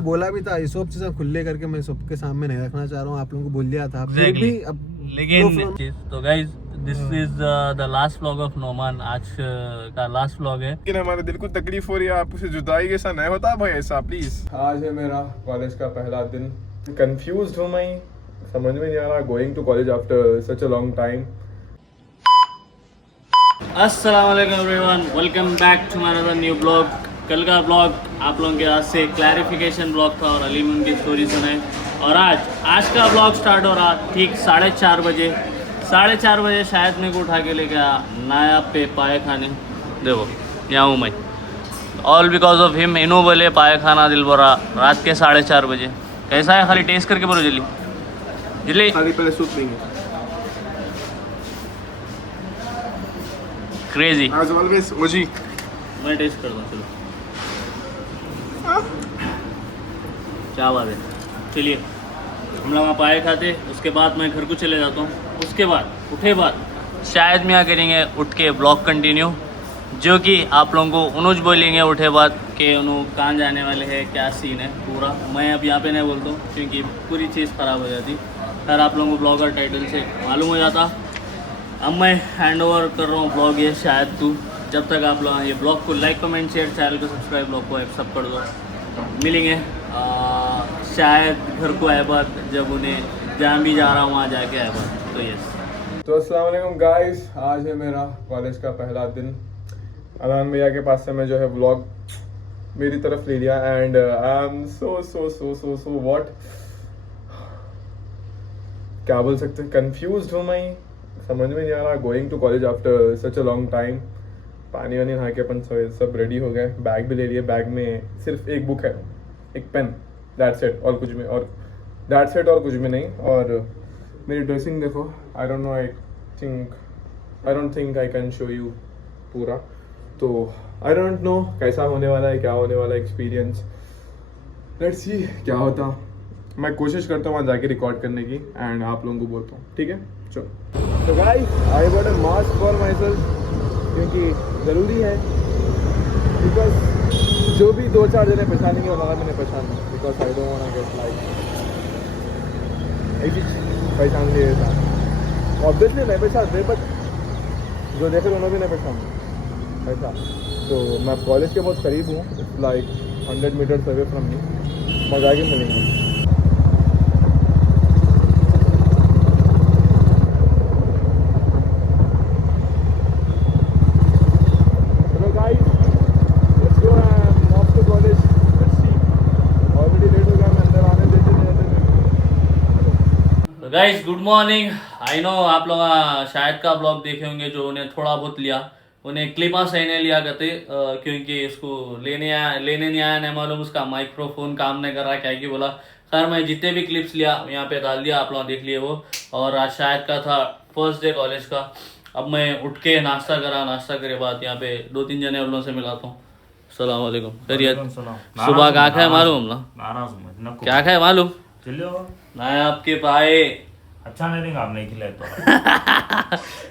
बोला भी था ये सब चीजें खुले करके मैं सबके सामने नहीं रखना चाह रहा हूँ, आप लोगों को बोल दिया था फिर भी अब लेकिन तो guys this is the last vlog of Noman. आज का लास्ट व्लॉग है। लेकिन हमारे दिल को तकलीफ हो रही है, आप उसे जुदाई के साथ नहीं होता भाई ऐसा प्लीज। आज है मेरा कॉलेज का पहला दिन। कंफ्यूज्ड हूँ मैं, समझ में नहीं आ रहा going to college after such a long time. अस्सलाम वालेकुम everyone, welcome back to my another new blog. कल का ब्लॉग आप लोगों के हाथ से क्लैरिफिकेशन ब्लॉग था और अलीम की स्टोरी सुनाई। और आज का ब्लॉग स्टार्ट हो रहा ठीक 4:30 बजे। 4:30 बजे शायद मेरे को उठा के ले गया नाया पे पाए खाने। देखो यहाँ हूँ मैं, ऑल बिकॉज ऑफ हिम। इनो बोले पाए खाना दिल बोरा रात के 4:30 बजे। कैसा है खाली टेस्ट करके बोलो जल्दी जल्दी। खाली पहले सूप लेंगे। क्रेजी एज ऑलवेज ओजी। मैं टेस्ट करता हूँ, चलो क्या बात है। चलिए हम लोग वहाँ पाए खाते, उसके बाद मैं घर को चले जाता हूँ। उसके बाद उठे बाद शायद मैं करेंगे उठ के ब्लॉग कंटिन्यू, जो कि आप लोगों को अनुज बोलेंगे उठे बाद कि उन्हों कहाँ जाने वाले हैं, क्या सीन है पूरा। मैं अब यहाँ पे नहीं बोलता हूँ क्योंकि पूरी चीज़ ख़राब हो जाती। खैर आप लोगों को ब्लॉगर टाइटल से मालूम हो जाता। अब मैं हैंड ओवर कर रहा हूँ ब्लॉग ये शायद तू। जब तक आप लोग ये ब्लॉग को लाइक कमेंट शेयर, चैनल को सब्सक्राइब, ब्लॉग को सब कर दो। मिलेंगे शायद घर को आए बाद, जब उन्हें जहाँ भी जा रहा हूँ वहाँ जाके आए बाद। तो यस, तो अस्सलाम वालेकुम गाइस, आज है मेरा कॉलेज का पहला दिन। अलान भैया के पास से मैं जो है व्लॉग मेरी तरफ ले लिया and I am so what क्या बोल सकते हैं, कंफ्यूज्ड हूँ मैं, समझ में नहीं आ रहा going to college after such a long time. पानी वानी नहा के अपन सब रेडी हो गए, बैग भी ले लिए। बैग में सिर्फ एक बुक है, एक पेन, दैट्स इट। और कुछ में और दैट्स इट और कुछ भी नहीं। और मेरी ड्रेसिंग देखो, I don't think I can show you पूरा। तो आई डोंट नो कैसा होने वाला है, क्या होने वाला है एक्सपीरियंस। लेट्स सी क्या होता। मैं कोशिश करता हूँ वहाँ जाके रिकॉर्ड करने की एंड आप लोगों को बोलता हूँ, ठीक है चलो। तो guys I got a mask for my self, क्योंकि ज़रूरी है। बिकॉज जो भी 2-4 जने पहचानेंगे वो मैंने पहचाना, because I don't want to get like एक चीज पहचान लिए था। ऑब्वियसली नहीं पहचानते, बट जो देखे उन्होंने भी नहीं पहचाना ऐसा। तो मैं कॉलेज के बहुत करीब हूँ, like 100 meters away from me. मजा आगे मिलेंगे। Guys good morning. I know आप लोग शायद का ब्लॉग देखे होंगे, जो उन्हें थोड़ा बहुत लिया, उन्हें क्लिपा सही नहीं लिया करते क्योंकि इसको लेने नहीं आया, नहीं मालूम उसका माइक्रोफोन काम नहीं कर रहा, क्या कि बोला। खैर मैं जितने भी क्लिप्स लिया यहाँ पे डाल दिया, आप लोग देख लिए वो। और आज शायद का था फर्स्ट डे कॉलेज का। अब मैं उठ के नाश्ता करा, नाश्ता करे बाद यहाँ पे 2-3 जने उन लोगों से मिलाता हूँ। अस्सलाम वालेकुम। खैरियत? सुबह क्या खाए मालूम ना? क्या खाए मालूम ना? आपके पाए अच्छा नहीं देंगे, आप नहीं खिलाए तो।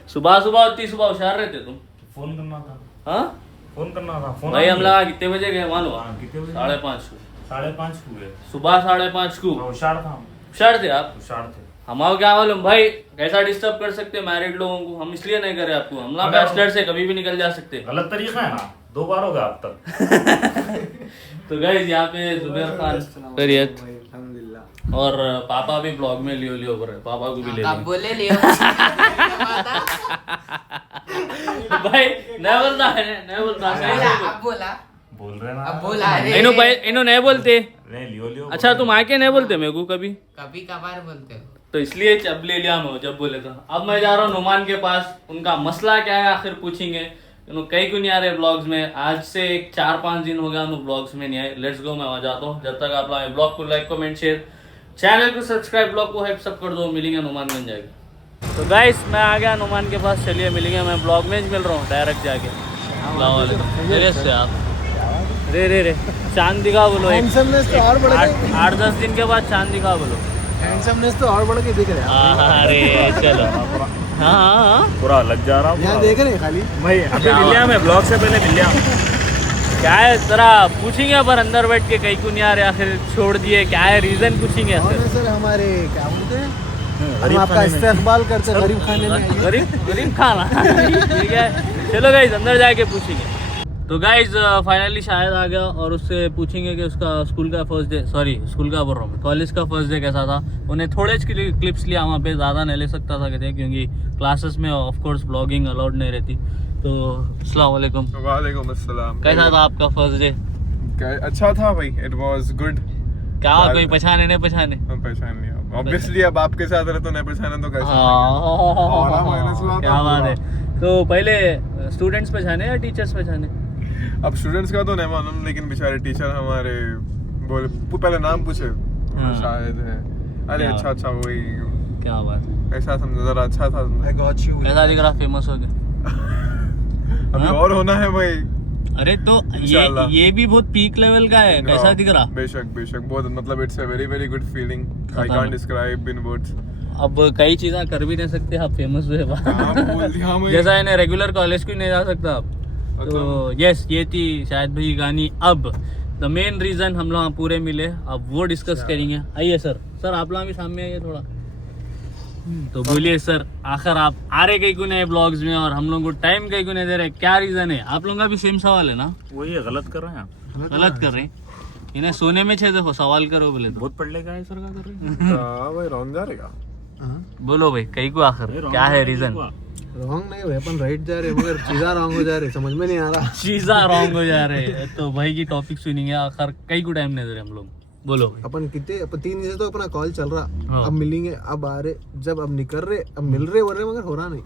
सुबह उतनी सुबह होशियार रहते तुम। फोन करना था। हाँ फोन करना था। फोन भाई हम लगा कितने बजे गए मालूम? कितने बजे? 5:30 को। 5:30 हुए सुबह 5:30 को। होशियार था, होशियार थे आप? होशियार थे। हमारे क्या मालूम भाई, कैसा डिस्टर्ब कर सकते मैरिड लोगों को। हम इसलिए नहीं करे आपको, हम ना बैचलर से कभी भी निकल जा सकते। गलत तरीका है ना, 2 बार हो गया अब तक। तो गाइस यहाँ पे जुबैर खान खैरियत और पापा भी ब्लॉग में लियो कर रहे, पापा को भी ले आप बोले लियो। भाई नहीं बोलता है, नहीं बोलता अब बोला, बोल रहे ना, अब बोला। इन्हों नहीं बोलते। नहीं लियो। अच्छा तुम आके नहीं बोलते मेरे को कभी? कभी कभार बोलते हो तो इसलिए जब ले लिया मैं, जब बोले तो। अब मैं जा रहा हूँ नुमान के पास, उनका मसला क्या है आखिर पूछेंगे। कहीं क्यों नहीं आ रहे ब्लॉग्स में? आज से 4-5 दिन हो गया उन ब्लॉग्स में नहीं आए। लेट्स गो, मैं वहाँ जाता हूँ। जब तक आप लोग ब्लॉग को लाइक कमेंट शेयर, चैनल को सब्सक्राइब, ब्लॉग को हेल्प सब कर दो। मिलेंगे नुमानगंज जाके। तो गाइस मैं आ गया नुमान के पास, चलिए मिलेंगे। मैं ब्लॉग में मिल रहा हूँ डायरेक्ट जाके। से आप रे चांद दिखा बोलो, 8-10 दिन के बाद चांद दिखा बोलो। हैंडसमनेस तो और बढ़ के दिख रहा है। अरे चलो हाँ पूरा लग जा रहा यहाँ देख रहे हैं खाली। भाई अभी मिल लिया, मैं ब्लॉग से पहले मिल लिया। क्या है जरा पूछेंगे पर अंदर बैठ के कहीं को नहीं आ रहे आखिर छोड़ दिए, क्या है रीजन पूछेंगे और सर। सर हमारे क्या बोलते हैं, हम आपका इस्तेमाल करते हैं गरीब खाने में आइए। गरीब खाना ठीक है। चलो गाइज अंदर जाके पूछेंगे। तो गाइज फाइनली शायद आ गया और उससे पूछेंगे कि उसका स्कूल का फर्स्ट डे, सॉरी स्कूल का बोल रहा हूँ, कॉलेज का फर्स्ट डे कैसा था। उन्हें थोड़े क्लिप्स लिया वहाँ पे, ज़्यादा नहीं ले सकता था कहते, क्योंकि क्लासेस में ऑफ कोर्स ब्लॉगिंग अलाउड नहीं रहती। तो अस्सलाम वालेकुम। वालेकुम अस्सलाम। कैसा था आपका फर्स्ट डे? अच्छा था भाई, इट वाज गुड। क्या कोई पहचाने नहीं पहचाने? पहचान लिया ऑब्वियसली, अब आपके साथ रहे तो नहीं पहचाने तो कैसे। क्या बात है। तो पहले स्टूडेंट्स पहचाने या टीचर्स पहचाने? अब स्टूडेंट्स का तो नहीं मालूम, लेकिन बेचारे टीचर हमारे बोले पहले नाम पूछे, शायद है। अरे क्या? अच्छा वही क्या बात, ऐसा समझा, जरा अच्छा था। I got you। कैसा दिख रहा, फेमस हो गया? अभी और होना है भाई। अरे तो इंशाल्लाह। ये भी बहुत पीक लेवल का है, कैसा दिख रहा? बेशक बहुत, मतलब it's a very very good feeling, I खतरनाक। Can't describe in words. अब कई चीजें कर भी नहीं सकते आप, फेमस हुए कहाँ बोल दिया मैं? जैसा इन्हें रेगुलर कॉलेज को नहीं जा सकता आप। तो यस, ये थी शायद भाई गानी। अब द मेन रीजन हम लोग पूरे मिले, अब वो डिस्कस करेंगे। आइए सर आप लोग भी सामने आइए थोड़ा। तो बोलिए सर, आखिर आप आ रहे कहीं को नए ब्लॉग्स में और हम लोग को टाइम कहीं को नहीं दे रहे, क्या रीजन है? आप लोगों का भी सेम सवाल है ना? वही है, गलत कर रहे हैं आप। गलत कर रहे हैं इन्हें सोने में छे, देखो सवाल करो बोले तो। बहुत पढ़ लेगा है सर, क्या कर रहे हैं? भाई रॉन्ग जा रहेगा। बोलो भाई कहीं को आखिर क्या है रीजन? रॉन्ग नहीं भाई, अपन राइट जा रहे हैं, मगर चीज़ा रॉन्ग हो जा रहे, समझ में नहीं आ रहा। चीज़ा रॉन्ग हो जा रहे हैं। तो भाई की टॉपिक सुनेंगे आखिर, कहीं को टाइम नहीं दे रहे हम लोग। बोलो अपन 3 दिन से तो अपना कॉल चल रहा, हाँ। अब मिलेंगे, अब आ रहे, जब अब निकल रहे, अब मिल रहे हो रहे, मगर हो रहा नहीं।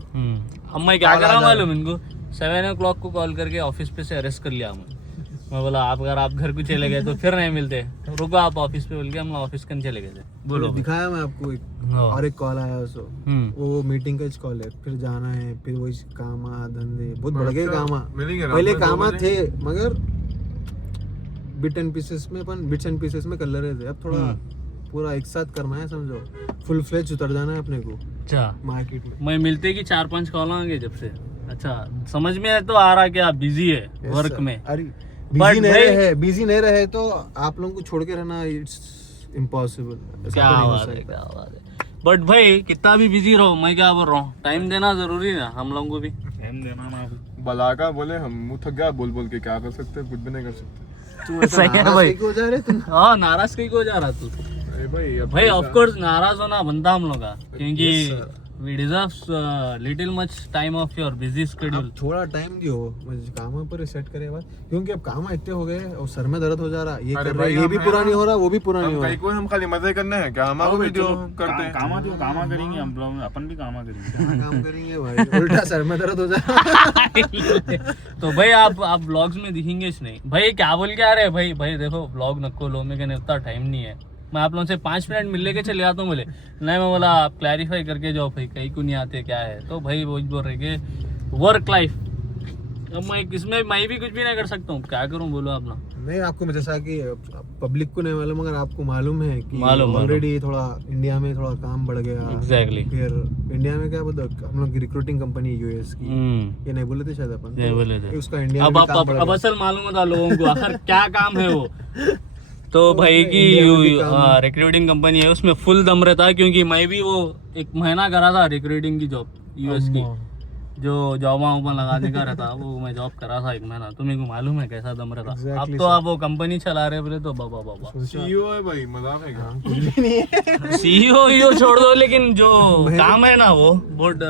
अब मैं क्या करा मालूम इनको, 7 o'clock को कॉल करके ऑफिस पे से अरेस्ट कर लिया मैं बोला आप अगर आप घर को चले गए तो फिर नहीं मिलते, रुको आप ऑफिस पे, बोल के हम ऑफिस करने चले गए थे। बोलो दिखाया मैं आपको एक, हाँ। और एक कॉल आया उसको, वो मीटिंग का कॉल है, फिर जाना है, फिर वही कामा धंधे, बहुत बढ़ गए कामा। मिलेंगे रात पहले में 2 कामा बजे। थे, मगर बिट्स एंड पीसेस में कर ले रहे थे। अब थोड़ा पूरा एक साथ करना है, समझो, फुल फ्लेज उतर जाना है अपने को अच्छा, मार्केट में। मैं मिलते कि 4-5 कॉल आएंगे जब से। अच्छा समझ में है, तो आ रहा कि आप बिजी है वर्क में। अरे But बिजी नहीं रहे तो आप लोगों को छोड़ के रहना इट्स इम्पॉसिबल। क्या बात है। बट भाई कितना भी बिजी रहो, मैं क्या बोल रहा हूँ, टाइम देना जरूरी है ना हम लोगों को भी। टाइम देना ना अभी। बलाका बोले हम मुंह थक गया बोल के, क्या कर सकते हैं, कुछ भी नहीं कर सकते। सही है भाई। हो जा रहे तुम। हाँ नाराज कहीं को जा रहा तू अरे भाई अब भाई? ऑफ कोर्स नाराज होना बनता हम लोग का, क्योंकि we deserves little much time of your busy schedule. थोड़ा टाइम दियो, मुझे काम पर सेट करे बात, क्योंकि अब काम इतने हो गए और सर में दर्द हो जा रहा, ये अरे कर भाई, रहा, ये भी हम पूरा हैं नहीं हो रहा, वो भी पूरा नहीं हम हो कहीं रहा। को हम खाली मजे करने हैं क्या, हमारे भी जो करते हैं। कामा करेंगे हम लोग, अपन भी कामा करेंगे। काम करेंगे भाई, उल्टा सर में दर्द हो जा रहा। तो भाई आप ब्लॉग्स में दिखेंगे इस नहीं भाई, क्या बोल के आ रहे हैं भाई देखो ब्लॉग नको लो में कहने उतना टाइम नहीं है, मैं आप लोगों से 5 मिनट मिल लेके चले जाता हूँ। बोले नहीं, मैं बोला आप क्लैरिफाई करके जाओ भाई, कहीं को नहीं आते क्या है। तो भाई वो बोल रहे कि वर्क लाइफ, अब मैं इसमें मैं भी कुछ भी नहीं कर सकता हूँ, क्या करूँ बोलो आप ना। नहीं, आपको जैसा कि पब्लिक को नहीं मालूम, मगर आपको मालूम है कि मालूम। ऑलरेडी थोड़ा इंडिया में थोड़ा काम बढ़ गया। एग्जैक्टली। फिर इंडिया में क्या बोलते, हम लोग की रिक्रूटिंग कंपनी यूएस की, ये नहीं बोले थे शायद अपन, नहीं बोले थे। उसका इंडिया अब में भी काम बढ़ अब गया। असल मालूम होता लोगों को आखिर क्या काम है वो। तो भाई की इंडिया में भी काम रिक्रूटिंग कंपनी है, उसमें फुल दम रहता है, क्योंकि मैं भी वो 1 महीना करा था रिक्रूटिंग की जॉब यूएस की, जो जॉबा उबा लगाने का रहता, वो मैं जॉब करा था 1 महीना। तुम्हें को मालूम है कैसा दम रहता। Exactly, अब तो आप वो कंपनी चला रहे बोले तो बाबा सीईओ है भाई, मजाक है क्या? सीईओ छोड़ दो, लेकिन जो काम है ना वो बहुत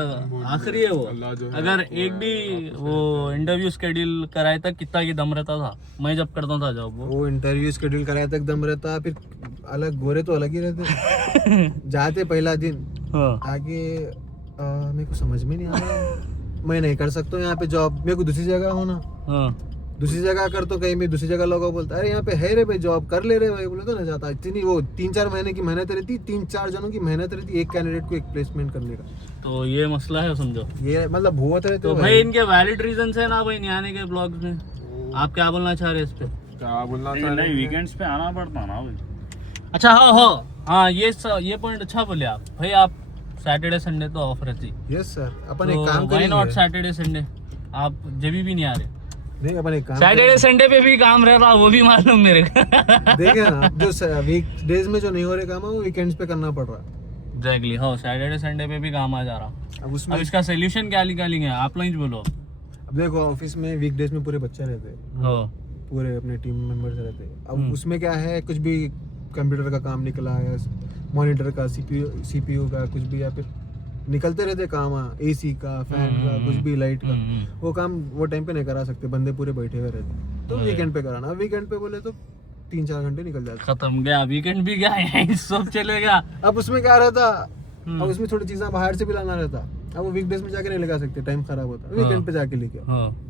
आखिरी है वो। अल्लाह जो है अगर एक भी वो इंटरव्यू शेड्यूल कराए तक कितना की दम रहता था, मैं जब करता था जॉब वो इंटरव्यू शेड्यूल कराया तक दम रहता, फिर अलग गोरे तो अलग ही रहते। जाते पहला दिन हाँ। आगे मेरे को समझ में नहीं आ रहा, मैं नहीं कर सकता हूँ यहाँ पे जॉब, मेरे को दूसरी जगह होना, दूसरी जगह कर, तो कहीं भी दूसरी जगह लोगों बोलता अरे यहाँ पे है रे भाई जॉब कर ले रहे भाई, बोले तो ना जाता। इतनी वो 3-4 महीने की मेहनत रहती, 3-4 जनों की मेहनत रहती एक कैंडिडेट को एक प्लेसमेंट करने का। तो ये मसला है समझो। ये मतलब बहुत रहते तो भाई इनके वैलिड रीजन है ना भाई नहीं आने के ब्लॉग्स में, आप क्या बोलना चाह रहे हैं इस पे? क्या बोलना नहीं चाह रहे नहीं, हैं? वीकेंड्स पे आना पड़ता ना भाई। अच्छा हाँ ये पॉइंट अच्छा बोले आप भाई। आप सैटरडे संडे तो ऑफ रहती, यस सर, अपन तो एक काम व्हाई नॉट करेंगे। सैटरडे संडे आप जब भी नहीं आ रहे, नहीं अपन एक काम सैटरडे संडे पे भी काम रह रहा, वो भी मालूम मेरे को। देखे ना, अब जो वीक डेज में जो नहीं हो रहे काम है वो वीकेंड्स पे करना पड़ रहा है। एग्जैक्टली, हाँ सैटरडे संडे पे भी काम आ जा रहा। अब उसमें अब इसका सोल्यूशन क्या निकालेंगे आप लोग ही बोलो। अब देखो ऑफिस में वीक डेज में पूरे बच्चे रहते हैं, हाँ पूरे अपने टीम मेंबर्स रहते हैं। अब उसमें क्या है, कुछ भी कंप्यूटर का काम निकला है, मॉनिटर का, सीपीयू का, कुछ भी या फिर निकलते रहते काम, एसी का, फैन का, कुछ भी लाइट का, वो काम वो टाइम पे नहीं करा सकते, बंदे पूरे बैठे हुए रहते, तो वीकेंड पे कराना। वीकेंड पे बोले तो 3-4 घंटे निकल जाते। खत्म गया वीकेंड भी गया, यही सब चलेगा। अब उसमें क्या रहता, अब उसमें थोड़ी चीजें बाहर से भी लाना रहता, अब वो वीकडेज में जाके नहीं लगा सकते, टाइम खराब होता, वीकेंड पे जाके लेके आओ। हाँ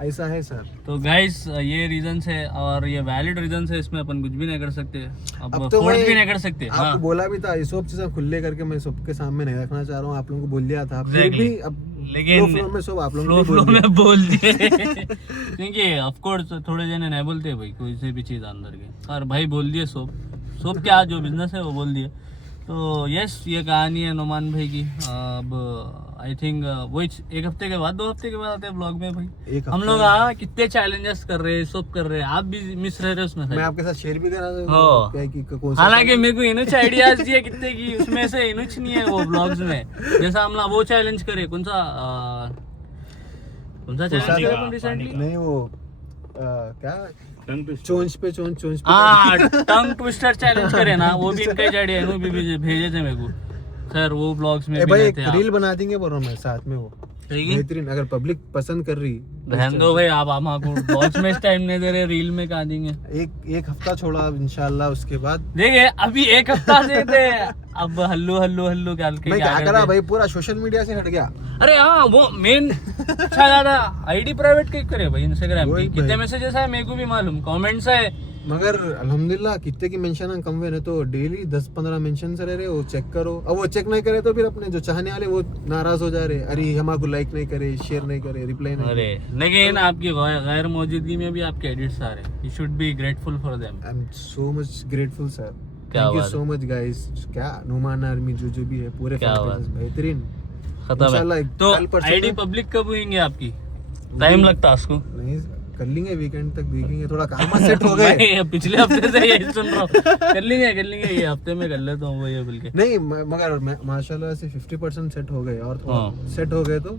ऐसा है सर। तो गाइस ये रीजन है और ये वैलिड रीजन है, इसमें अपन कुछ भी नहीं कर सकते, अब अब तो फोर्स मैं भी नहीं कर सकते। आपको हाँ बोला भी था, ये सब चीजें खुले करके मैं सबके सामने नहीं रखना चाह रहा हूँ, आप लोगों को बोल दिया था, फिर Exactly. भी अब लेकिन फ्लो में सब आप फ्लो लोगों फ्लो को में बोल दिए। क्योंकि ऑफ कोर्स थोड़े जने नहीं बोलते भाई कोई से भी चीज अंदर के, और भाई बोल दिए सब क्या जो बिजनेस है वो बोल दिए। तो यस ये कहानी है नोमान भाई की। अब आई थिंक वो 1 हफ्ते के बाद 2 हफ्ते के बाद आते हैं ब्लॉग में भाई। हम लोग कितने चैलेंजेस कर रहे हैं, सब कर रहे हैं, आप भी मिस रह रहे हैं उसमें। मैं आपके साथ शेयर भी करना हाँ। क्या कि कौन सा हालांकि मेरे को इनुच आइडियाज दिए कितने की, उसमें से इनुच नहीं है वो ब्लॉग्स में। जैसा हम वो चैलेंज करे, कौन सा चैलेंज था? किया रिसेंटली? नहीं वो क्या चोंच पे हाँ टंग ट्विस्टर चैलेंज करे ना, वो भी इनका आइडिया है, भी भेजे थे मेरे को सर, वो ब्लॉग्स में भी भाई गए एक थे आप। रील बना देंगे बोल रहा हूँ मैं साथ में, वो सही है? बेहतरीन, अगर पब्लिक पसंद कर रही। रहने दो भाई, आप हमको ब्लॉग्स में टाइम नहीं दे रहे, रील में कहा देंगे। एक हफ्ता छोड़ा इंशाल्लाह, उसके बाद देखिए अभी 1 हफ्ता से थे, अब हल्लू क्या मैं क्या करा भाई, पूरा सोशल मीडिया से हट गया। अरे हाँ वो मेन अच्छा ज्यादा आईडी प्राइवेट क्लिक करे भाई इंस्टाग्राम वही की, कितने भाई। मैसेजेस है मेरे को भी मालूम, कमेंट्स है, मगर अल्हम्दुलिल्लाह कितने की मेंशन कम हुए, तो डेली 10-15 मेंशन रह रहे, वो चेक करो। अब वो चेक नहीं करे तो फिर अपने जो चाहने वाले वो नाराज हो जा रहे, अरे हमारे लाइक नहीं करे, शेयर नहीं करे, रिप्लाई नहीं। अरे लेकिन आपकी गैर मौजूदगी में भी आपके एडिट्स आ रहे, you should be grateful for them. I am so much grateful sir, क्या थैंक यू बात सो मच गाइस। क्या नुमान आर्मी जो भी है पूरे क्या बात। बेहतरीन। खत्म इंशाल्लाह है। एक तो कल परसों आईडी में- पब्लिक कब हुएंगे आपकी? टाइम लगता है उसको? नहीं कर लेंगे, वीकेंड तक देखेंगे, थोड़ा काम सेट हो गए। मैं पिछले हफ्ते से यही सुन रहा हूँ, कर लेंगे ये हफ्ते में कर लेता हूँ वो ये बोल के। नहीं मगर माशाल्लाह से 50% सेट हो गए, और थोड़ा सेट हो गए तो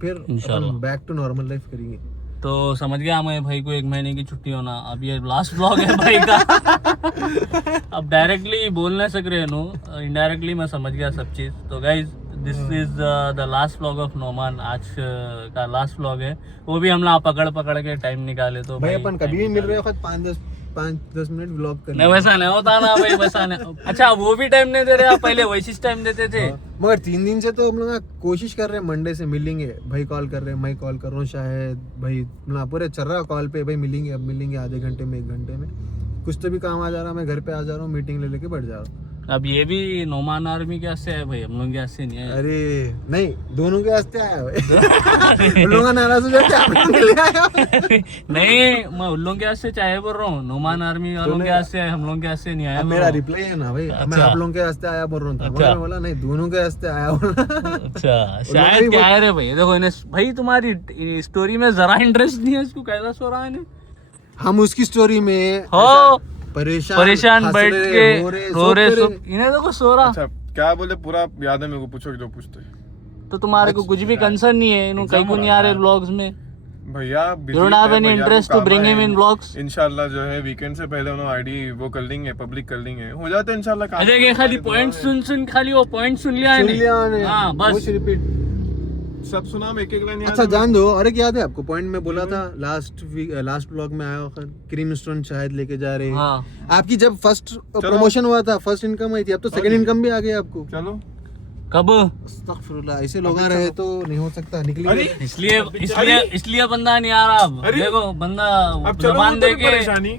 फिर इंशाल्लाह। बैक टू नॉर्मल लाइफ करेंगे। तो समझ गया मैं भाई को 1 महीने की छुट्टी होना, अब ये लास्ट ब्लॉग है भाई का। अब डायरेक्टली बोल नहीं सक रहे नो, इनडायरेक्टली मैं समझ गया सब चीज। तो guys this is the last blog of Noman, आज का लास्ट ब्लॉग है, वो भी हम लोग पकड़ के टाइम निकाले। तो भाई अपन कभी भी मिल रहे हो 5-10 मिनट व्लॉग कर नहीं वैसा नहीं होता ना भाई, वैसा नहीं। अच्छा वो भी टाइम नहीं दे रहे आप, पहले वैसी टाइम देते थे। मगर 3 दिन से तो हम लोग कोशिश कर रहे हैं, मंडे से मिलेंगे, भाई कॉल कर रहे हैं, मैं कॉल कर रहा हूँ, शायद भाई मतलब पूरे चल रहा कॉल पे, भाई मिलेंगे, अब मिलेंगे आधे घंटे में 1 घंटे में, कुछ तो भी काम आ जा रहा, मैं घर पे आ जा रहा हूँ, मीटिंग ले लेके बैठ जा रहा हूँ। अब ये भी नोमान आर्मी के से है भाई, हम लोग के से नहीं है। अरे नहीं, दोनों के वास्ते आया भाई। लोग नाराज हो जाते हैं, आप लोग ले आए हो। नहीं मैं उन लोगों के से चाहे बोल रहा हूँ, नोमान आर्मी वालों के से, हम लोग के से नहीं आया। अब मेरा रिप्लाई है ना भाई, मैं आप लोगों के वास्ते आया बोल रहा था, मगर बोला नहीं, दोनों के वास्ते आया बोला। अच्छा शायद क्या है रे भाई, देखो इन्हें भाई तुम्हारी स्टोरी में जरा इंटरेस्ट नहीं है, इसको कैसा सो रहा है इन्हें? हम उसकी स्टोरी में हो परेशान बैठ के रो रहे इन्हें देखो सो रहा। अच्छा क्या बोले पूरा याद है मेरे को, पूछो जो पूछते। तो तुम्हारे को कुछ भी कंसर्न नहीं है, इन्हों कहीं को नहीं आ रहे व्लॉग्स में? भैया You don't have any interest to bring him in vlogs? इंशाल्लाह जो है वीकेंड से पहले उन्होंने आईडी वो कर लेंगे, पब्लिक कर लेंगे, हो जाता है इंशाल्लाह काम। अरे ये खाली पॉइंट सुन खाली वो पॉइंट सुन लिया है। हाँ बस रिपीट सब सुना, एक एक लाइन। अच्छा जान दो। अरे याद है आपको पॉइंट में बोला था लास्ट ब्लॉग में आया होगा, क्रीम स्टोन शायद लेके जा रहे हैं। हाँ आपकी जब फर्स्ट प्रमोशन हुआ था, फर्स्ट इनकम आई थी, अब तो सेकंड इनकम भी आ गई आपको। चलो कब? अस्तगफिरुल्लाह, ऐसे लोग आ रहे तो नहीं हो सकता, निकली। इसलिए बंदा नहीं आ रहा। अब देखो बंदा जबान दे के। परेशानी।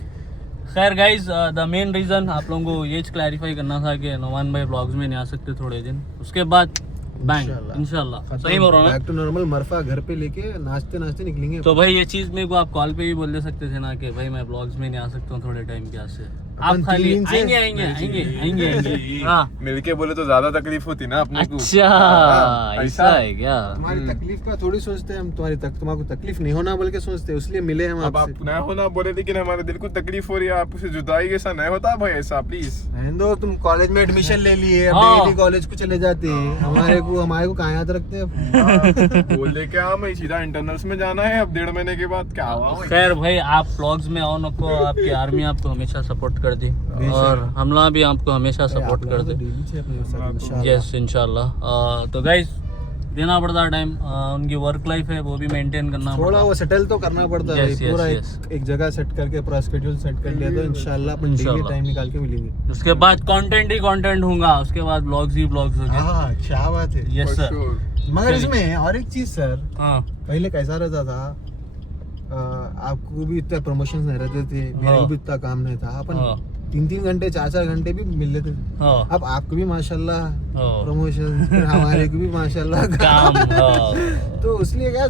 खैर गाइज द मेन रीजन आप लोगों को ये क्लैरिफाई करना था कि नोमान भाई व्लॉग्स में नहीं आ सकते थोड़े दिन, उसके बाद बैंग इंशाल्लाह सही बोल रहा हूँ। बैक टू नॉर्मल मरफा घर पे लेके नाचते नाचते निकलेंगे। तो भाई ये चीज मेरे को आप कॉल पे भी बोल दे सकते थे ना कि भाई मैं व्लॉग्स में नहीं आ सकता हूँ थोड़े टाइम के से। आप अपन खाली 3 से आएंगे आएंगे आएंगे आएंगे आएंगे हाँ मिलके बोले तो ज्यादा तकलीफ होती ना अपने को। अच्छा हाँ, ऐसा है क्या तुम्हारी तकलीफ का थोड़ी सोचते हैं हम, तुम्हारी तकलीफ नहीं होना बोल के सोचते हैं, इसलिए मिले हम अब आपसे। आप ना होना बोले लेकिन हमारे दिल को तकलीफ हो रही है, आपसे जुदाई कैसा नहीं होता भाई ऐसा प्लीज। दो तुम कॉलेज में एडमिशन ले लिए, अब हाँ। डेली कॉलेज को चले जाते हैं, हमारे को कहाँ याद रखते हैं। बोल दे क्या मैं सीधा इंटरनल्स में जाना है अब 1.5 महीने के बाद, क्या हुआ भाई? खैर भाई आप व्लॉग्स में आओ नको, आपकी आर्मी आपको हमेशा सपोर्ट कर दी और हमला भी आपको हमेशा सपोर्ट कर दे। यस इंशाल्लाह। तो गाइस देना पड़ता है टाइम, उनकी वर्क लाइफ है वो भी मेंटेन करना थोड़ा पड़ता वो सेटल तो करना पड़ता है Yes, yes, पूरा yes. एक जगह सेट करके पूरा स्केड्यूल सेट कर लिया तो इंशाल्लाह अपन डेली इंशाल्लाह। टाइम निकाल के मिलेंगे। उसके बाद कंटेंट ही कंटेंट होगा, उसके बाद ब्लॉग्स ही ब्लॉग्स होंगे। हाँ क्या बात है। Yes For sir. sure. मगर इसमें और एक चीज सर, हाँ पहले कैसा रहता था, आपको भी इतना प्रमोशन नहीं रहते थे, मेरे को भी इतना काम नहीं था, हाँ। अपन 3-3 घंटे 4-4 घंटे भी मिल लेते थे। हाँ अब आपको भी माशाल्लाह हाँ। प्रमोशन, फिर हमारे को भी माशाल्लाह काम हाँ। तो इसलिए क्या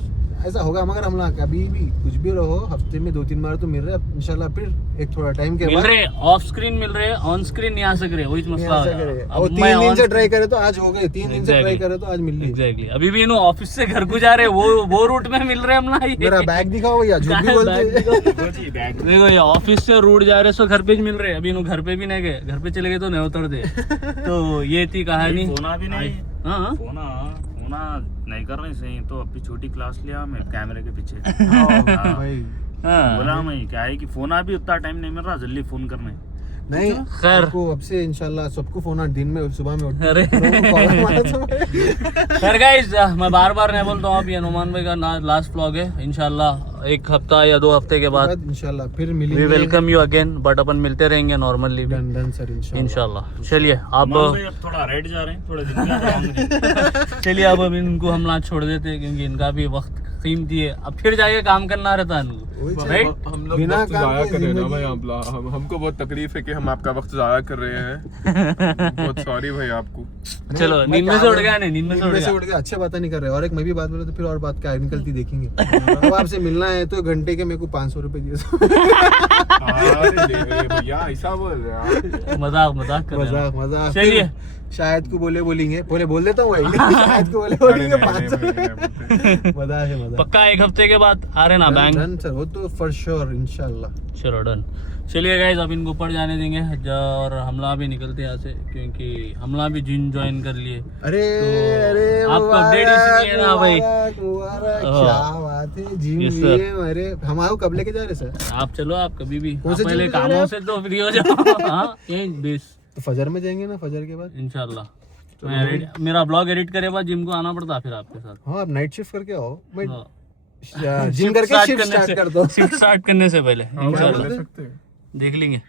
ऐसा होगा, मगर हम लोग कभी भी कुछ भी रहो हफ्ते में 2-3 बार तो मिल रहे हैं इंशाल्लाह, फिर एक थोड़ा टाइम के मिल बाद रहे ऑफ स्क्रीन मिल रहे, ऑन स्क्रीन नहीं आ सक रहे, वही नहीं मसला आ है। सके। अब और 3 मैं दिन on से ट्राई करे तो आज हो गए, 3 दिन से ट्राई Exactly. करे तो आज मिल रही। एग्जैक्टली अभी भी इन्हों ऑफिस से घर को जा रहे, वो रूट में मिल रहे हम ना ये। मेरा बैग दिखाओ भैया, झूठ भी बोलते देखो ये ऑफिस से रूट जा रहे सो घर पे ही मिल रहे, अभी इन्हों घर पे भी नहीं गए, घर पे चले गए तो नहीं उतर दे। तो ये थी कहानी। फोना भी नहीं, हाँ हाँ फोना नहीं कर रहे सही, तो अभी छोटी क्लास लिया मैं कैमरे के पीछे। हाँ। भाई हाँ बोला मैं क्या है कि फोन भी उतना टाइम नहीं मिल रहा जल्दी फोन करने। नहीं खैर। आपको अब से इंशाल्लाह सबको फोन दिन में सुबह में उठ अरे खैर गाइस मैं बार बार नहीं बोलता हूँ, अब ये हनुमान भाई का लास्ट व्लॉग है, इंशाल्लाह 1 हफ्ता या 2 हफ्ते के बाद इंशाल्लाह फिर वी मिलेंगे। वेलकम यू अगेन, बट अपन मिलते रहेंगे नॉर्मली भी डन सर इंशाल्लाह। चलिए अब अब थोड़ा रेड जा रहे हैं, थोड़े दिन में आऊंगे। चलिए अब इनको हम ना छोड़ देते हैं क्योंकि इनका भी वक्त कीमती है, अब फिर जाके काम करना रहता है इनको, राइट? हम लोग बिना वक्त काम जाया के कर रहे हैं ना जिंदगी- भाई, हमको बहुत तकलीफ है कि हम आपका वक्त जाया कर रहे हैं। बहुत सॉरी भाई आपको। चलो नींद में से उठ गया, नहीं नींद में से उठ गया। उठ गया, अच्छे बातें नहीं कर रहे। और एक मैं भी बात बोला तो फिर और बात क्या निकलती देखेंगे। अब आपसे मिलना है तो घंटे के मेरे को 500 रुपए दिए। अरे भैया ऐसा बोल रहे हैं मजाक कर रहे हैं। मजाक चलिए। शायद को बोलेंगे बोल देता हूँ भाई। शायद को बोलेंगे 500। आप। मजाक है मजाक। पक्का 1 हफ्ते के बाद आ रहे ना बैंक? डन सर, वो तो फॉर श्योर इंशाल्लाह। चलो डन। चलिए गाइज अब इनको ऊपर जाने देंगे और हमला भी निकलते हैं यहाँ से क्योंकि हमला भी जिम ज्वाइन कर लिए। अरे तो अरे आपको अपडेट इसलिए है ना भाई। मुबारक, हाँ। क्या बात है जिम Yes, sir. लिए। अरे हम आओ कब लेके जा रहे सर? आप चलो, आप कभी भी कौन आप से पहले gym पे जा रहे कामों हैं से तो फ्री हो जाओ। हाँ यही बेस तो फजर में जाएंगे ना, फजर के बाद। इंशाल्लाह। मेरा ब्लॉग एडिट करे बाद जिम को आना पड़ता फिर आपके साथ। हाँ आप नाइट शिफ्ट करके आओ, मैं हाँ। जिम करके शिफ्ट स्टार्ट कर दो। शिफ्ट स्टार्ट करने से पहले इंशाल्लाह ले सकते हैं। देख लेंगे।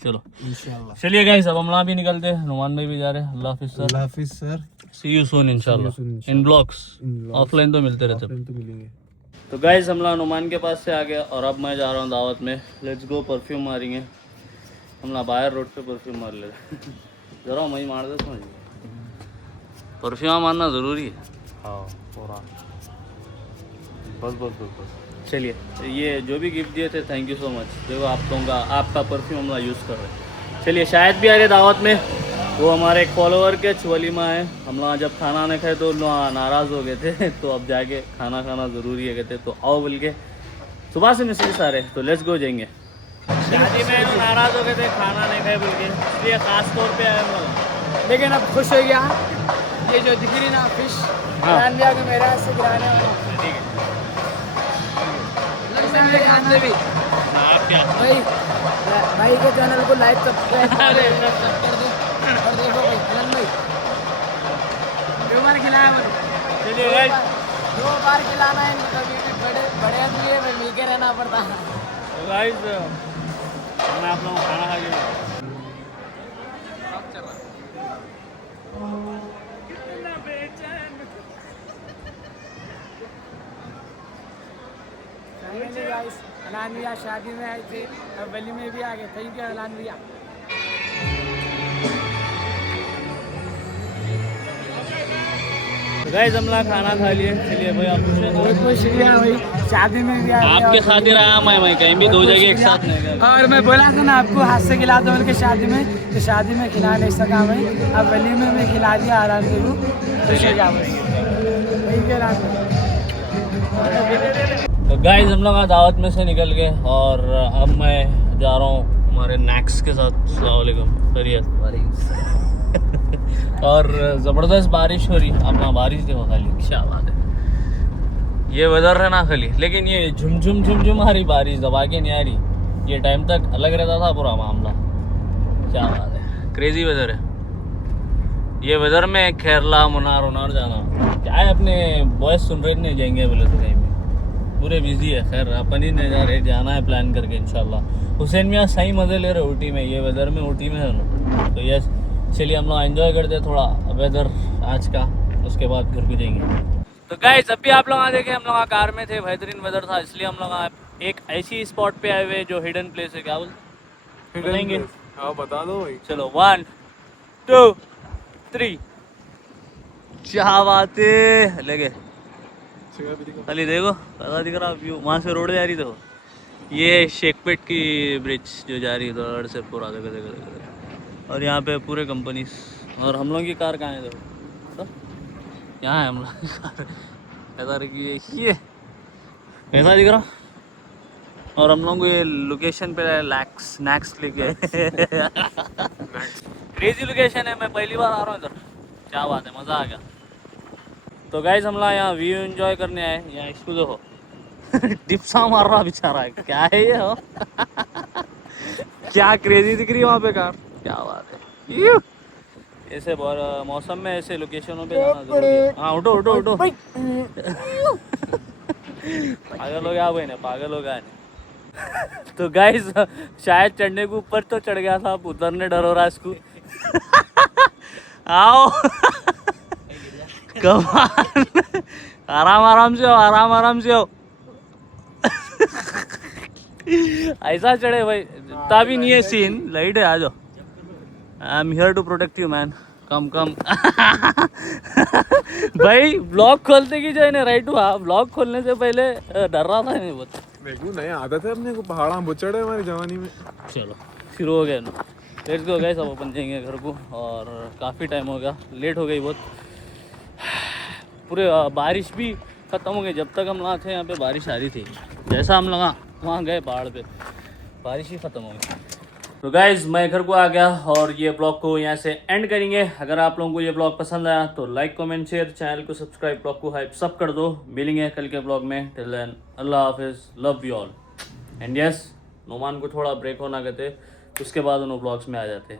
चलो इंशाल्लाह। चलिए गाइस अब हमला भी निकलते हैं, हनुमान भाई भी जा रहे हैं। अल्लाह हाफिज सर, अल्लाह हाफिज सर। सी यू सून इंशाल्लाह soon, इंशाल्लाह। In blogs. In vlogs। Offline तो मिलते रहते हैं। ऑफलाइन तो मिलेंगे। तो गाइस हमला हनुमान के पास से आ गया और अब मैं जा रहा हूँ दावत में। लेट्स गो, परफ्यूम मारेंगे हमला, बाहर रोड पे परफ्यूम मार ले। जरा मैं मार दे समझ, परफ्यूम मारना ज़रूरी है। हाँ पूरा बस। चलिए ये जो भी गिफ्ट दिए थे थैंक यू सो मच। देखो आप लोगों का आपका परफ्यूम हमला यूज़ कर रहे हैं। चलिए शायद भी आ रहे दावत में, वो हमारे एक फॉलोअर के वलीमा है। हम लोग जब खाना नहीं खाए तो नाराज़ हो गए थे, तो अब जाके खाना खाना ज़रूरी है कहते, तो आओ बोल के सुबह से मैसेज आ रहे, तो लेट्स गो जाएंगे। शादी में नाराज़ हो गए थे खाना नहीं खाए बोल के, इसलिए ख़ास तौर पे आए हम लोग। लेकिन अब खुश हो गया, ये जो दिख रही ना फिश, ध्यान दिया कि मेरा ऐसे गिराने वाला। ठीक है मेरे खाने भी आप क्या भाई के चैनल को लाइक सब्सक्राइब कर दो। और देखो भाई अलन भाई 2 बार खिलाया मैंने, चलिए गाइस 2 बार खिलाना है इनको, कभी भी बड़े लिए भाई मिल के रहना पड़ता है। तो गाइस मैं आप लोगों को खाना खा के अलान भैया शादी में आए थे, अब वली में भी आ गए। थैंक यू अलान भैया। गाइस हम लोग खाना खा लिए। चलिए भाई आप पूछे बहुत बहुत शुक्रिया भाई, शादी में भी आए आपके और साथ ही रहा मैं कहीं भी दो जगह एक साथ नहीं गया। और मैं बोला था ना आपको हाथ से खिला दो उनके शादी में, तो शादी में खिला नहीं सका मैं, अब वली में भी खिला दिया आराम से को। खुश हो जा बस वही कह रहा था। तो गाइस हम लोग आज दावत में से निकल गए और अब मैं जा रहा हूँ हमारे नेक्स के साथ। अस्सलाम वालेकुम, खैरियत। और ज़बरदस्त बारिश हो रही, अपना बारिश देखो खाली, क्या बात है। ये वेदर है ना खाली, लेकिन ये झुमझुम झुमझुम आ रही बारिश, दबा के नहीं आ रही। ये टाइम तक अलग रहता था पूरा मामला, क्या बात है, क्रेजी वेदर है ये वेदर में। केरला मुनार उनार जाना क्या है, अपने बॉयज सुन रहे नहीं जाएंगे बोले तो कहीं भी, पूरे बिजी है। खैर अपन ही नहीं जा रहे, जाना है प्लान करके इंशाल्लाह। हुसैन मियाँ सही मज़े ले रहे ऊटी में, ये वेदर में ऊटी में है ना। तो यस चलिए हम लोग एंजॉय करते थोड़ा वेदर आज का, उसके बाद घर को जाएंगे। तो गाइस अभी आप लोग देखे हम लोग कार में थे, बेहतरीन वेदर था, इसलिए हम लोग एक ऐसी स्पॉट पे आए हुए जो हिडन प्लेस है। क्या बोलते बताएंगे? हाँ बता दो भाई। चलो 1 2 3 क्या बात है, लगे खाली देखो पता दिख रहा व्यू, वहाँ से रोड जा रही देखो, ये शेखपेट की ब्रिज जो जा रही है उधर से पूरा, देखो देखो देखो। और यहाँ पे पूरे कंपनीज, और हम लोग की कार कहाँ है देखो, तो यहाँ है हम लोग की कार, ऐसा रखी है ये ऐसा दिख रहा। और हम लोग को ये लोकेशन पे स्नैक्स लेके क्रेजी लोकेशन है, मैं पहली बार आ रहा हूँ इधर, क्या बात है, मज़ा आ गया। तो गाइस हम लोग यहाँ व्यू एंजॉय करने आए, यहाँ इसको देखो टिप्सा मार रहा बेचारा है, क्या है ये हो क्या क्रेजी दिख रही है वहाँ पे कार, क्या बात है। ऐसे मौसम में ऐसे लोकेशनों पे जाना जरूरी है। हाँ उठो उठो उठो पागल हो गया भाई ने, पागल हो गया। तो गाइस शायद चढ़ने के ऊपर तो चढ़ गया था, अब उतरने डर हो रहा है इसको आओ कमाल, आराम आराम से हो, आराम आराम से हो ऐसा चढ़े भाई, इतना भी नहीं है सीन, लाइट है, आ जाओ। I am here to protect you man, come come भाई ब्लॉग खोलते की जो है ना राइट हुआ, ब्लॉग खोलने से पहले डर रहा था नहीं बहुत। देखो नया आदत है अपने को, पहाड़ा बहुत चढ़े हमारी जवानी में। चलो शुरू हो गया ना, लेट्स गो गाइस, अब अपन जाएंगे घर को और काफ़ी टाइम हो गया, लेट हो गई बहुत। पूरे बारिश भी ख़त्म हो गई, जब तक हम वहाँ थे यहाँ पे बारिश आ रही थी, जैसा हम लोग वहाँ गए पहाड़ पे बारिश ही ख़त्म हो गई। तो गाइज़ मैं घर को आ गया और ये ब्लॉग को यहाँ से एंड करेंगे। अगर आप लोगों को ये ब्लॉग पसंद आया तो लाइक कमेंट शेयर, चैनल को सब्सक्राइब, ब्लॉग को हाइप सब कर दो। मिलेंगे कल के ब्लॉग में, टिल देन अल्लाह हाफिज़, love you all. And yes Noman को थोड़ा ब्रेक होना कहते, उसके बाद उन ब्लॉग्स में आ जाते।